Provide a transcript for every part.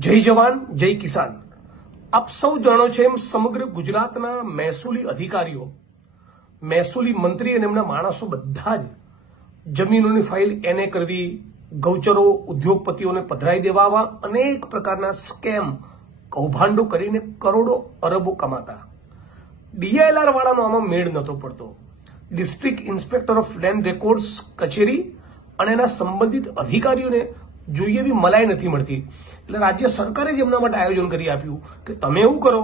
જય જવાન, જય કિસાન. આપ સૌ જાણો છો એમ સમગ્ર ગુજરાતના મહેસૂલી અધિકારીઓ, મહેસૂલી મંત્રી અને એમના માણસો બધા જ જમીનોની ફાઇલ એને કરવી, ગૌચરો, ઉદ્યોગપતિઓને પધરાઈ દેવા અનેક પ્રકારના સ્કેમ, કૌભાંડો કરીને કરોડો અરબો કમાતા. ડીઆઈએલઆર વાળાનો આમાં મેળ નહોતો પડતો. District inspector of land records કચેરી અને એના સંબંધિત અધિકારીઓને જોઈએ બી મલાઈ નથી મળતી. એટલે રાજ્ય સરકારે જ એમના માટે આયોજન કરી આપ્યું કે તમે એવું કરો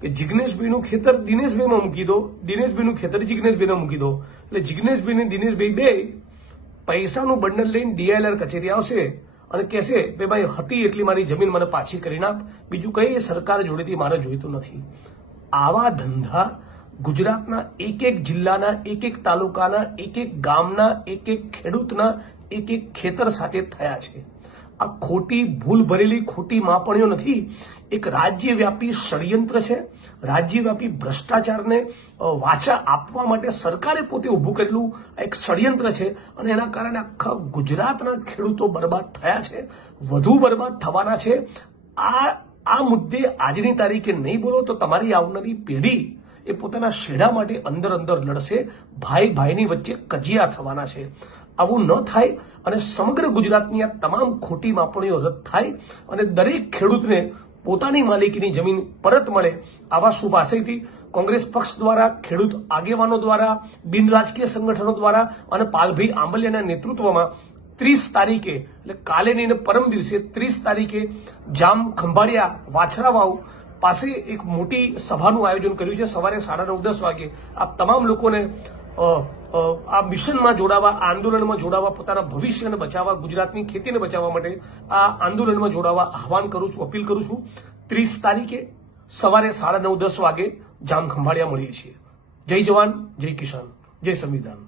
કે જિગ્નેશભાઈનું ખેતર દિનેશભાઈમાં મૂકી દો, દિનેશભાઈનું ખેતર જિગ્નેશભાઈને મૂકી દો. એટલે જિગ્નેશભાઈ ને દિનેશભાઈ બે પૈસાનું બંડલ લઈને ડીઆઈએલઆર કચેરી આવશે અને કહેશે કે ભાઈ હતી એટલી મારી જમીન મને પાછી કરી નાખ. બીજું કઈ સરકાર જોડેથી મારે જોઈતું નથી. આવા ધંધા ગુજરાતના એક એક જિલ્લાના એક એક તાલુકાના એક એક ગામના એક એક ખેડૂતના એક એક ખેતર સાથે થયા છે. આ ખોટી ભૂલ ભરેલી ખોટી માપણીઓ નથી. એક રાજ્યવ્યાપી ષડયંત્ર છે. રાજ્યવ્યાપી ભ્રષ્ટાચારને વાચા આપવા માટે સરકારે પોતે ઊભું કરેલું એક ષડયંત્ર છે અને એના કારણે આખા ગુજરાતના ખેડૂતો બરબાદ થયા છે, વધુ બરબાદ થવાના છે. આ આ મુદ્દે આજની તારીખે નહીં બોલો તો તમારી આવનારી પેઢી એ પોતાના શેડા માટે અંદર અંદર લડશે. ભાઈ ભાઈની વચ્ચે કજિયા થવાના છે. આવું ન થાય અને સમગ્ર ગુજરાતની આ તમામ ખોટી માપણીઓ રદ થાય અને દરેક ખેડૂતને પોતાની માલિકીની જમીન પરત મળે આવા શુભ આશયથી કોંગ્રેસ પક્ષ દ્વારા, ખેડૂત આગેવાનો દ્વારા, બિન રાજકીય સંગઠનો દ્વારા અને પાલભાઈ આંબલિયાના નેતૃત્વમાં ત્રીસ તારીખે, એટલે કાલે નહીં પરમ દિવસે ત્રીસ તારીખે જામ ખંભાળિયા વાછરાવાવ પાસે એક મોટી સભાનું આયોજન કર્યું છે. સવારે સાડા નવ, દસ વાગે આ તમામ લોકોને આ મિશનમાં જોડાવા, આંદોલનમાં જોડાવા, પોતાના ભવિષ્યને બચાવવા, ગુજરાતની ખેતીને બચાવવા માટે આ આંદોલનમાં જોડાવા આહવાન કરું છું, અપીલ કરું છું. ત્રીસ તારીખે સવારે સાડા નવ દસ વાગે જામ ખંભાળિયા મળીએ છીએ. જય જવાન, જય કિસાન, જય સંવિધાન.